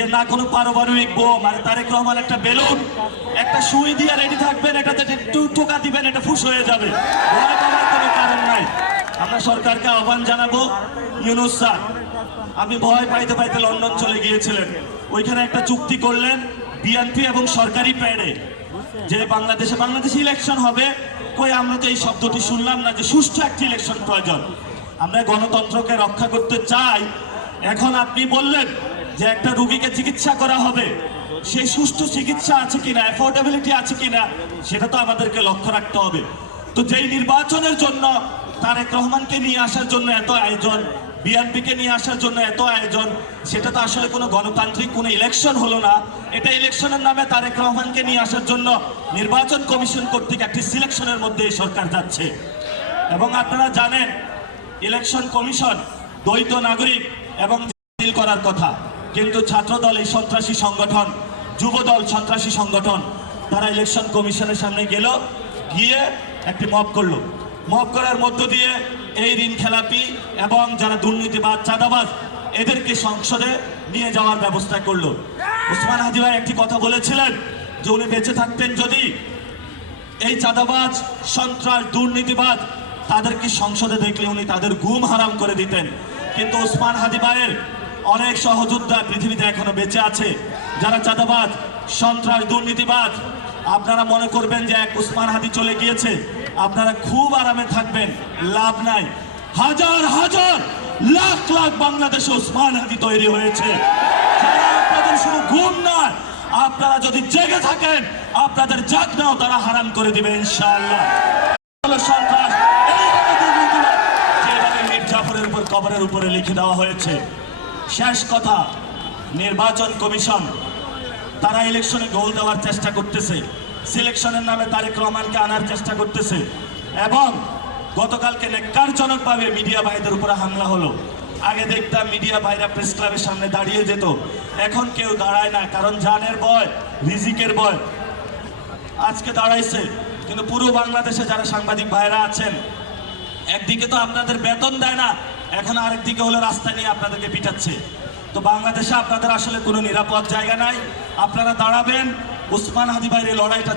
যে না কোনো পারমাণবিক বোম, আর তারেক রহমান একটা বেলুন, একটা সুই দিয়ে রেডি থাকবেন, এটাতে টোকা দিবেন, এটা ফুস হয়ে যাবে। কোনো কারণ নাই। আমরা সরকারকে আহ্বান জানাব, ইউনুস স্যার, আপনি ভয় পাইতে পাইতে লন্ডন চলে গিয়েছিলেন। ওইখানে একটা চুক্তি করলেন, বিএনপি এবং সরকারি প্যাডে, যে বাংলাদেশে বাংলাদেশে ইলেকশন হবে। কই আমরা তো এই শব্দটি শুনলাম না যে সুষ্ঠু একটি ইলেকশন প্রয়োজন। আমরা গণতন্ত্রকে রক্ষা করতে চাই। এখন আপনি বললেন যে একটা রুগীকে চিকিৎসা করা হবে সেই সুষ্ঠু চিকিৎসা আছে কিনা অ্যাফোর্ডেবিলিটি আছে কিনা, সেটা তো আমাদেরকে লক্ষ্য রাখতে হবে। তো যেই নির্বাচনের জন্য তারেক রহমানকে নিয়ে আসার জন্য এত আয়োজন, বিএনপিকে নিয়ে আসার জন্য এত আয়োজন, সেটা তো আসলে কোনো গণতান্ত্রিক কোনো ইলেকশন হলো না। এটা ইলেকশনের নামে তারেক রহমানকে নিয়ে আসার জন্য নির্বাচন কমিশন কর্তৃক একটি সিলেকশনের মধ্যে এই সরকার যাচ্ছে। এবং আপনারা জানেন ইলেকশন কমিশন দ্বৈত নাগরিক এবং করার কথা। কিন্তু ছাত্রদল এই সন্ত্রাসী সংগঠন, যুবদল সন্ত্রাসী সংগঠন, তারা ইলেকশন কমিশনের সামনে গেল, গিয়ে একটি মব করল। মব করার মধ্য দিয়ে এই ঋণ খেলাপি এবং যারা দুর্নীতিবাদ চাঁদাবাজ, এদেরকে সংসদে নিয়ে যাওয়ার ব্যবস্থা করল। ওসমান হাজি ভাই একটি কথা বলেছিলেন যে উনি বেঁচে থাকতেন যদি এই চাঁদাবাজ, সন্ত্রাস দুর্নীতিবাদ তাদেরকে সংসদে দেখলে উনি তাদের ঘুম হারাম করে দিতেন। কিন্তু ওসমান হাদি ভাইয়ের অনেক সহযোদ্ধা পৃথিবীতে এখনও বেঁচে আছে। যারা চাঁদাবাজ, সন্ত্রাস দুর্নীতিবাদ আপনারা মনে করবেন যে এক ওসমান হাদি চলে গিয়েছে। আপনারা খুব আরামে থাকবেন, লাভ নাই। হাজার হাজার, লাখ লাখ বাংলাদেশে ওসমান হাদি তৈরি হয়েছে। আপনাদের শুধু ঘুম নয়, আপনারা যদি জেগে থাকেন, আপনাদের জাগনাও তারা হারাম করে দিবে ইনশাআল্লাহ। সন্ত্রাস মীর জাফরের উপর কবরের উপরে লিখে দেওয়া হয়েছে শেষ কথা, নির্বাচন কমিশন, তারা ইলেকশনে গোল দেওয়ার চেষ্টা করতেছে। সিলেকশনের নামে তারেক রহমানকে আনার চেষ্টা করতেছে। এবং গতকালকে নেকারজনকভাবে মিডিয়া ভাইদের উপরে হামলা হলো। আগে দেখতাম মিডিয়া ভাইরা প্রেস ক্লাবের সামনে দাঁড়িয়ে যেত। এখন কেউ দাঁড়ায় না, কারণ জানের ভয়, রিজিকের ভয়। আজকে দাঁড়াইছে, কিন্তু পুরো বাংলাদেশে যারা সাংবাদিক ভাইরা আছেন, একদিকে তো আপনাদের বেতন দেয় না এখন আরেকদিকে হলো রাস্তা নিয়ে আপনাদেরকে পিটাচ্ছে। তো বাংলাদেশে আপনাদের আসলে কোনো নিরাপদ জায়গা নাই। আপনারা দাঁড়াবেন উসমান হাদি ভাইয়ের লড়াইটা